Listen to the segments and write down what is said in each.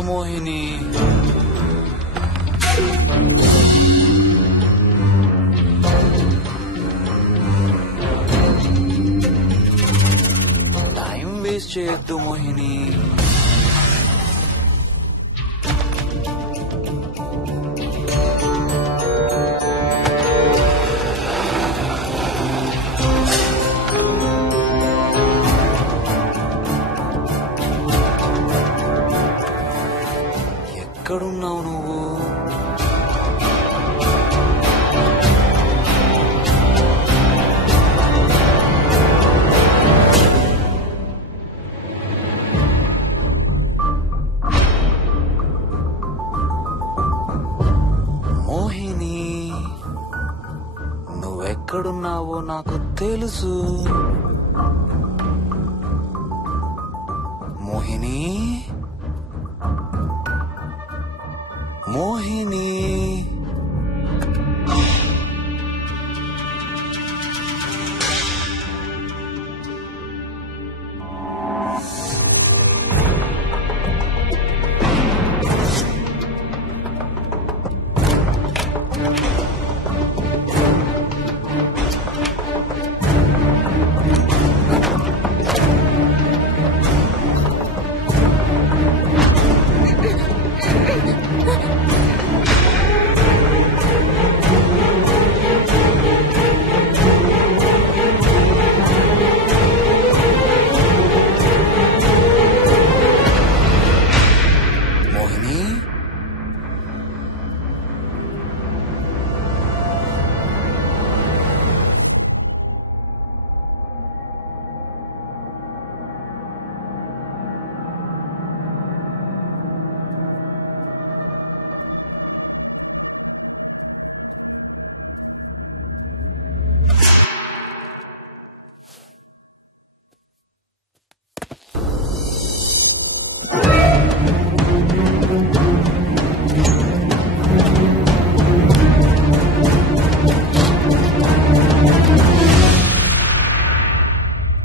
Mohini. Time waste చేయొద్దు మోహిని. ఎక్కడున్నావు నువ్వు? మోహిని, నువ్వెక్కడున్నావో నాకు తెలుసు. మోహిని, మోహిని.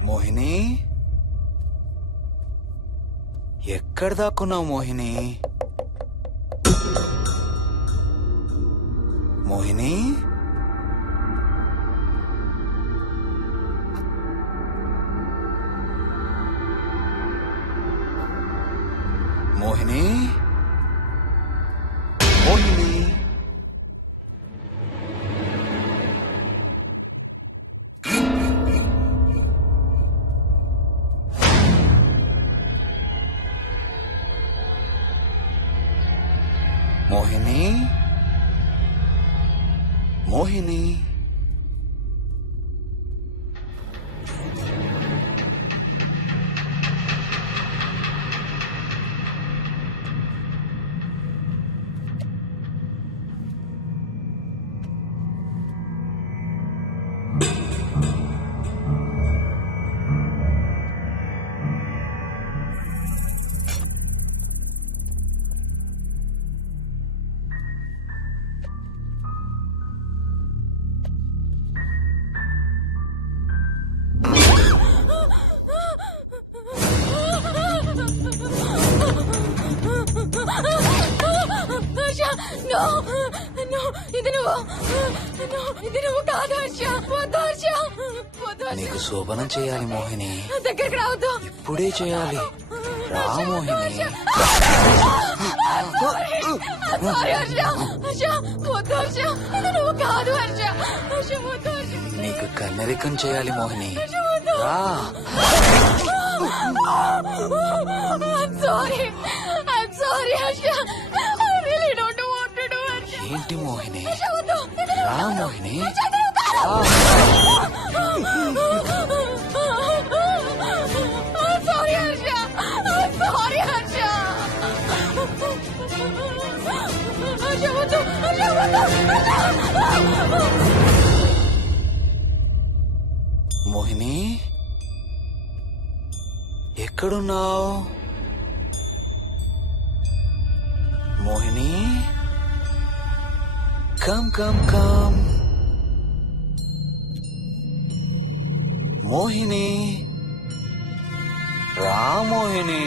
మోహిని, ఎక్కడ దాక్కున్నావు మోహిని? మోహిని, మోహిని, మోహిని. మోహిని, మోహిని. నీకు శోభనం చేయాలి మోహిని. దగ్గరికి రావద్దు. ఇప్పుడే చేయాలి. రా మోహిని. నీకు కన్నరికం చేయాలి మోహిని. రా. ఏంటి మోహిని? రా మోహిని. మోహిని, ఎక్కడున్నావు Mohini? Come come come Mohini. రా మోహిని.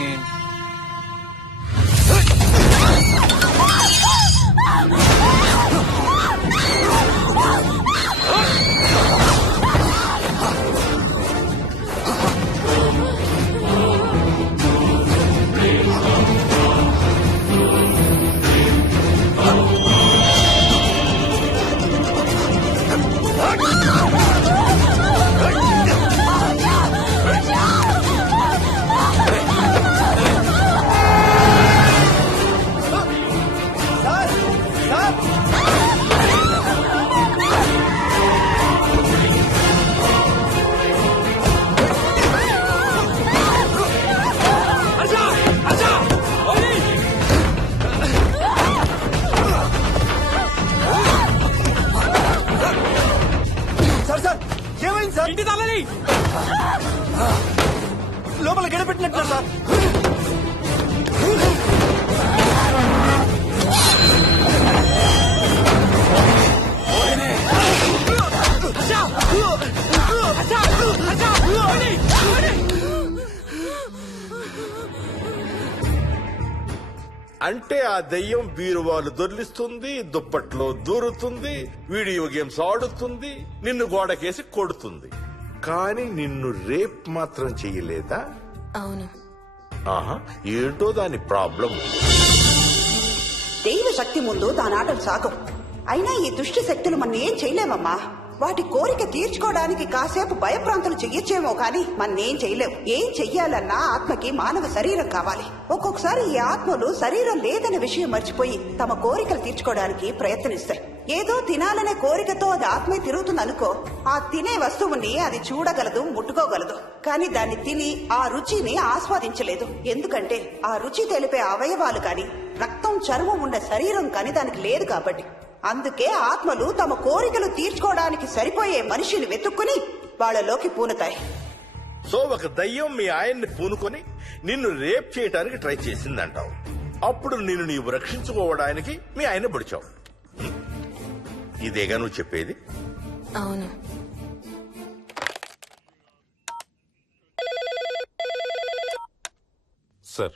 అంటే ఆ దెయ్యం బీరువాలు దొర్లిస్తుంది, దుప్పట్లో దూరుతుంది, వీడియో గేమ్స్ ఆడుతుంది, నిన్ను గోడకేసి కొడుతుంది. కానీ నిన్ను రేప్ మాత్రం చెయ్యలేదా? అవును. ఆహా, ఏంటో దాని ప్రాబ్లం. దైవ శక్తి ముందు దానాటలు సాగం. అయినా ఈ దుష్ట శక్తులు మన ఏం చేయలేమమ్మా. వాటి కోరిక తీర్చుకోవడానికి కాసేపు భయప్రాంతులు చెయ్యొచ్చేమో కానీ మన్నేం చేయలేవు. ఏం చెయ్యాలన్నా ఆత్మకి మానవ శరీరం కావాలి. ఒక్కొక్కసారి ఈ ఆత్మలు శరీరం లేదనే విషయం మర్చిపోయి తమ కోరికలు తీర్చుకోవడానికి ప్రయత్నిస్తాయి. ఏదో తినాలనే కోరికతో అది ఆత్మే తిరుగుతుందనుకో, ఆ తినే వస్తువుని అది చూడగలదు, ముట్టుకోగలదు. కానీ దాన్ని తిని ఆ రుచిని ఆస్వాదించలేదు. ఎందుకంటే ఆ రుచి తెలిపే అవయవాలు కాని, రక్తం చర్మం ఉన్న శరీరం కాని దానికి లేదు కాబట్టి. అందుకే ఆత్మలు తమ కోరికలు తీర్చుకోవడానికి సరిపోయే మనిషిని వెతుక్కుని వాళ్ళలోకి పూనుతాయి. సో ఒక దయ్యం మీ ఆయన్ని పూనుకొని నిన్ను రేప్ చేయడానికి ట్రై చేసిందంటావు. అప్పుడు నిన్ను నీవు రక్షించుకోవడానికి మీ ఆయన పొడిచావు. ఇదేగా నువ్వు చెప్పేది? అవును. సార్,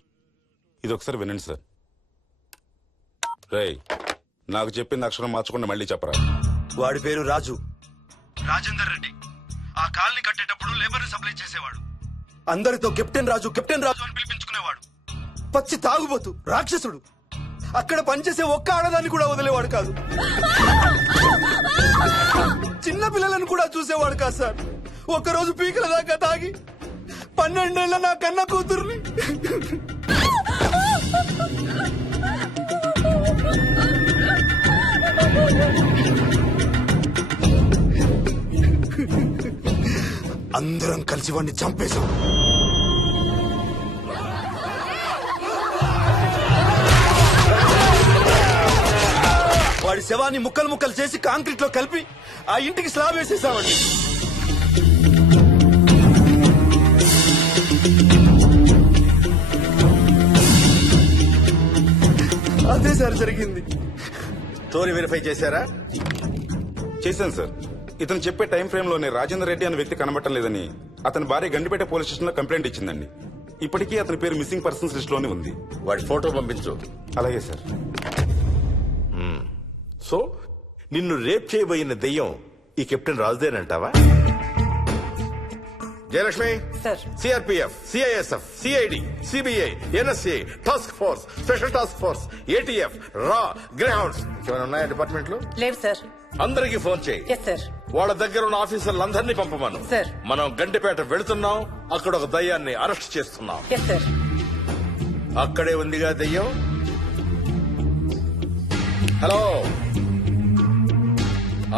ఇది ఒకసారి వినండి సార్. రేయ్, నాకు చెప్పింది అక్షరం మార్చకుండా మళ్ళీ చెప్పరా. వాడి పేరు రాజు, రాజేందర్ రెడ్డి. ఆ కాలనీ కట్టేటప్పుడు లేబర్ సప్లై చేసేవాడు. అందరితో కెప్టెన్ రాజు, కెప్టెన్ రాజు అని పిలిపించుకునేవాడు. పచ్చి తాగుబోతు, రాక్షసుడు. అక్కడ పనిచేసే ఒక్క ఆడదాన్ని కూడా వదిలేవాడు కాదు. చిన్న పిల్లలను కూడా చూసేవాడు కాదు సార్. ఒక్కరోజు పీకల దాకా తాగి 12 ఏళ్ల నా కన్న కూతుర్ని అందరం కలిసి వాడిని చంపేశాం. వాడి శవాన్ని ముక్కలు ముక్కలు చేసి కాంక్రీట్ లో కలిపి ఆ ఇంటికి స్లాబ్ వేసేసామండి. అదే సార్ జరిగింది. స్టోరీ వెరిఫై చేశారా? చేశాను సార్. ఇతను చెప్పే టైం ఫ్రేమ్ లోనే రాజేందర్ రెడ్డి అనే వ్యక్తి కనబడటం లేదని అతని భార్య గండిపేట పోలీస్ స్టేషన్ లో కంప్లైంట్ ఇచ్చిందండి. ఇప్పటికీ అతని పేరు మిస్సింగ్ పర్సన్స్ లిస్ట్ లోనే ఉంది. వాడి ఫోటో పంపించు. అలాగే సార్. సో నిన్ను రేప్ చేయబోయిన దెయ్యం ఈ కెప్టెన్ రాజుదేనంటావా? Jayalakshmi, CRPF, CISF, CID, CBI, NSA, task force, special task force, ATF, రా, గ్రౌండ్స్ ఏమైనా ఉన్నాయా డిపార్ట్మెంట్ లో? లేదు సార్. అందరికీ ఫోన్ చేయి. Yes sir. వాళ్ళ దగ్గర ఉన్న ఆఫీసర్లందరినీ పంపమను. సార్. మనం గండిపేట వెళుతున్నాం. అక్కడ ఒక దయ్యాన్ని అరెస్ట్ చేస్తున్నాం. Yes sir. అక్కడే ఉందిగా దయ్యం. హలో,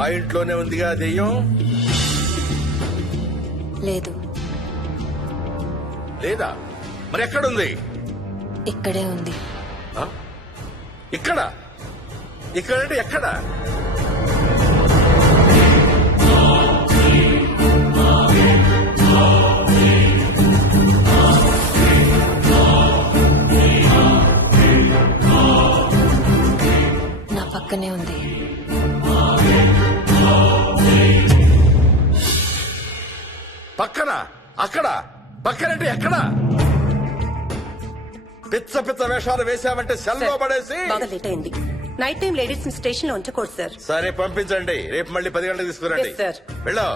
ఆ ఇంట్లోనే ఉందిగా దెయ్యం? లేదు. లేదా? మరి ఎక్కడుంది? ఇక్కడే ఉంది. ఆ? ఇక్కడ? ఇక్కడంటే ఎక్కడ? నా పక్కనే ఉంది. పక్కన? అక్కడ? పక్కనంటే ఎక్కడ? పిచ్చ పిచ్చ వేషాలు వేశామంటే సెల్లో పడేసి. బాగా లేట్ అయింది. నైట్ టైం లేడీస్ స్టేషన్ లో ఉంచకూడదు సార్. సరే పంపించండి. రేపు మళ్ళీ 10 గంటలకు తీసుకురండి. Yes, sir. వెళ్ళు.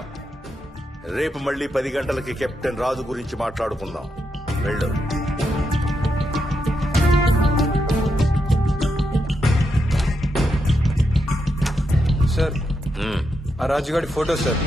రేపు మళ్ళీ 10 గంటలకి కెప్టెన్ రాజు గురించి మాట్లాడుకుందాం. వెళ్ళు. సార్, ఆ రాజుగాడి ఫోటో సార్.